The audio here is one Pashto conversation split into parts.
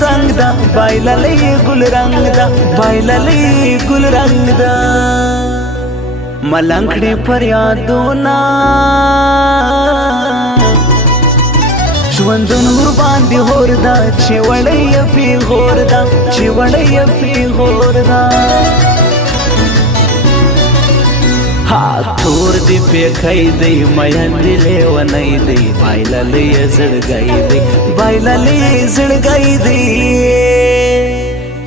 زنګ دا بایللې ګل رنگ دا بایللې ګل رنگ دا ملنګړې پر یادونه ژوند نور باندې هور دا چې وړې پی غور دا چې وړې پی غور دا ها تور دی پیکای دی مین دی لیونای دی بایللې زړګای دی بایللې زړګای دی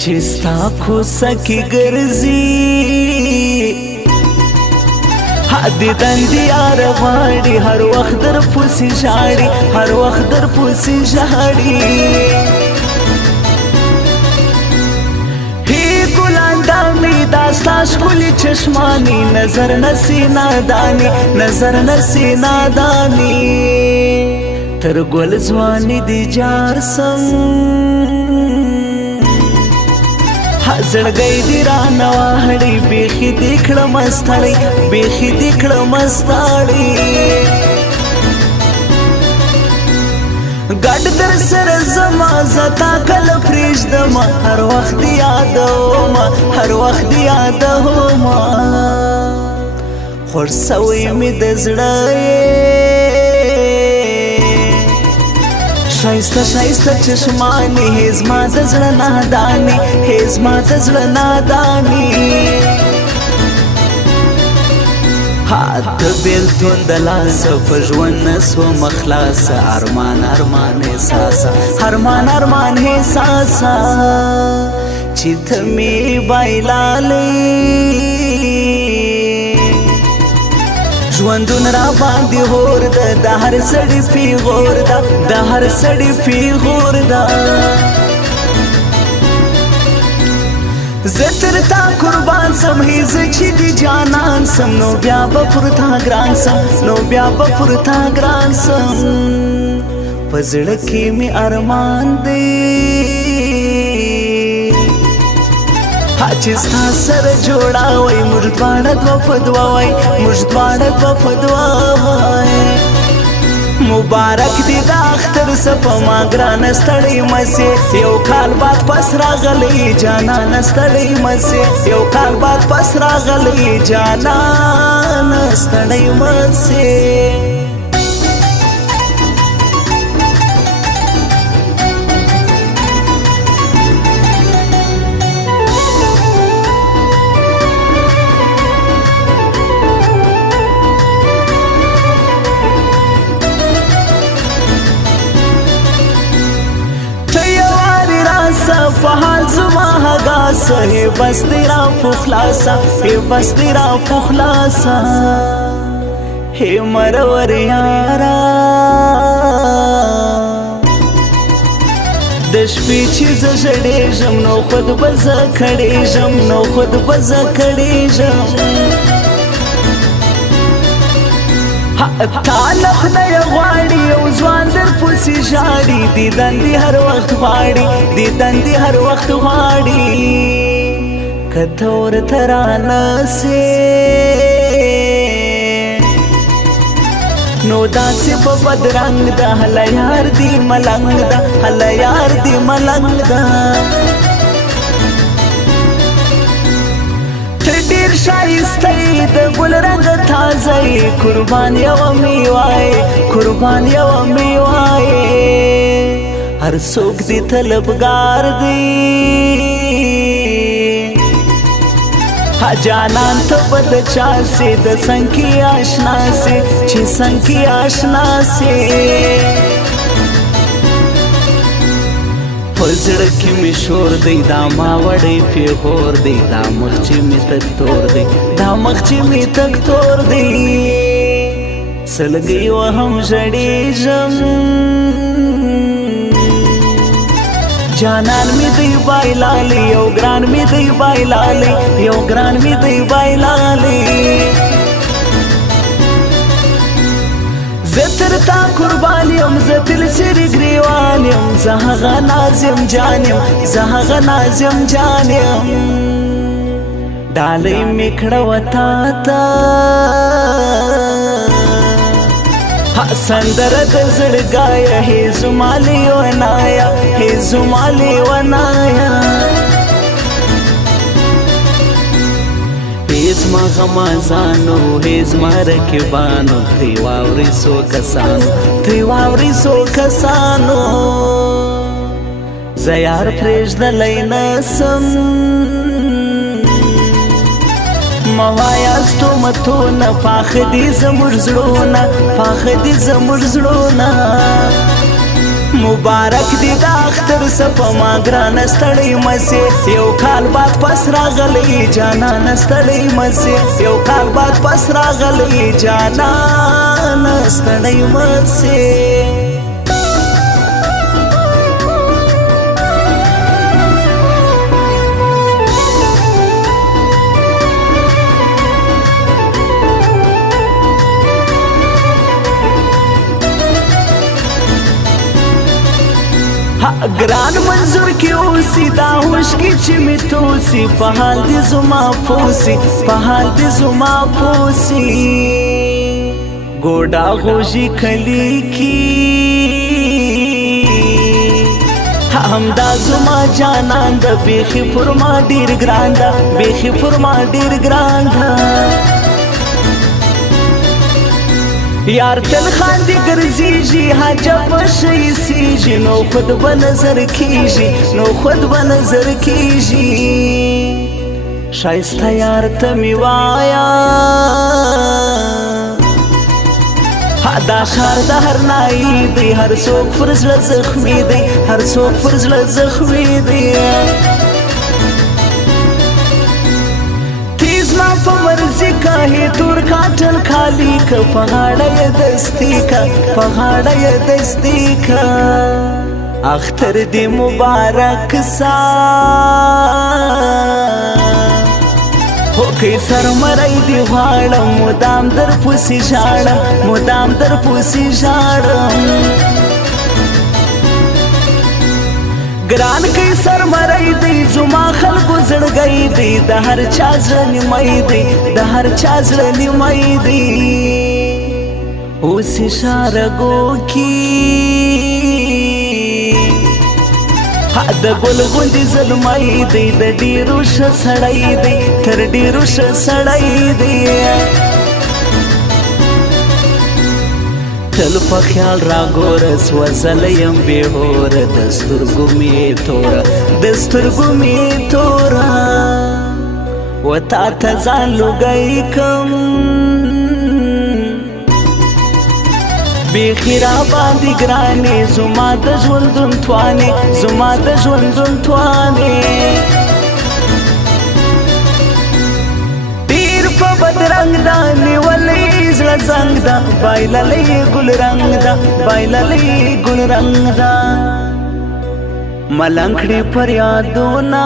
چې ستا خو سکی ګرځي د دندې یار غواړي هر وخت در پسې ژاړي هر وخت در پسې ژاړي هی ګلان دامي دا ستا ښکلي چشماني نظر نسي ناداني نظر نسي ناداني تر ګل ځواني دي جار سم زړګی دی رانه واهړی بیخي دې کړم ستړی بیخي دې کړم ستړی ګډ در سره زما زتا کله پرېږدم هر وخت یادوم هر وخت یادوم خوړ سوی مې د زړه شایسته شایسته چشمانی هزما د زړه نادانی هزما د زړه نادانی د بیلتون د لاسه په ژوند نسوم خلاصه ارمان ارمان احساسه ارمان ارمان احساسه چې ته مې بایلالې ژوندون را باندې هور ده د هر سړي پیغور ده د هر سړي پیغور ده زه تر تا قربان سم هیز چې دی جانان سم نو بیا به پر تا ګران سم نو بیا به پر تا ګران سم په زړه کې مې ارمان دی چې ستا سره جوړه وای موږ دواړه دوه په دوه وای موږ دواړه دوه په دوه وای مبارک دی د اختر سپه ما ګرانه ستړی مسې یو کال بعد پس راغلی جانانه ستړی مسې یو کال بعد پس راغلی جانانه ستړی مسې فحال زما هغاسه هی بس تیرا پخلاسا هی بس تیرا پخلاسا هی مرور یارا د شپې چې زه ژړېږم نو خود به زه کړېږم نو خود به زه کړېږم تعلق دی غواړي یو ځوان در پسې ژاړي دیدن دې هر وخت غواړي دیدن دې هر وخت غواړي که ته ورته رانسې نو داسې په بدرنګ ده هله یار دې ملنګ ده هله یار دې ملنګ ده ډېر ښایسته د ګل رنګ تازه قربان یوه میوه قربان یوه میوه هر څوک دې طلبګار دی جانان ته به د چا سې د څنګ کې اشنا سې چې څنګ کې اشنا سې په زړه کې مې شور دی دا ما وړی پیغور دی دا مخ چې مې تک تور دی دا مخ چې مې تک تور دی سلګۍ وهم ژړېږم جانان مې دی بایلالې یو ګران مې دی بایلالې یو ګران مې دی بایلالې زه تر تا قربان یم زه تل سرې ګریوان یم زه هغه نازم جان یم زه هغه نازم جان یم ډالۍ مې کړه و تا ته سندره د زړګایا هی زما لیونایا هی زما لیونایا هی زما غمازانو هی زما رکبانو تی واوري سو کسانو زیار پرېږدلی نسم موایا ستومتونه پاخه دي زموږ زړونه مبارک دی د اختر سپه ما ګرانه ستړی مسې یو کال بعد پس راغلی جانانه ستړی مسې یو کال بعد پس راغلی جانانه ستړی مسې ګران منظور کې اوسې دا هوش کې چې مې توسې په حال دې زما پوسې ګوډا غوژي کلی کې همدا زما جانان د بیخي پر ما ډېر ګران ده یار تل خاندي ګرځيږي حجب شي سيږي نو خود به نظر کیږي شایسته یار ته می وایا دا ښار د هر نای دی هر څوک پر زړه زخمي دی په مرزي کا هي تور کاټل خالی ک په غاړه یې دستی کا اختر دې مبارک سا هو کې سر مړی دی غاړم مدام در پوسی ژاړم ګران کې سر مړی دی زما خلکو زړګی دی د هر چا زړه نیمای دی اوس اشارګو کې د ګل غوندې زلمی دی د ډېرو ښه سړی دی تر ډېرو ښه سړی دی تل په خیال را ګوره سوځلی یم بېهوره د سترګو مې توره و تا ته ځان لوګی کم بیخي را باندې ګرانې زما د ژوندون توانې ډېر په بدرنګ دا نیولی زړه زنګ دا بایللی ګل رنګ دا ملنګ کړې پر یادونه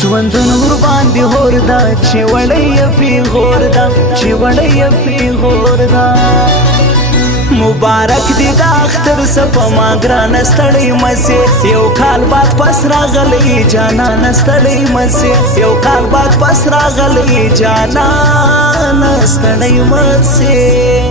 ژوندون ور باندې هور دا چې وړی یې پیغور دا مبارک دی د اختر سپه ما ګرانه ستړی مسې یو کال بعد پس راغلی جانانه ستړی مسې یو کال بعد پس راغلی جانانه ستړی مسې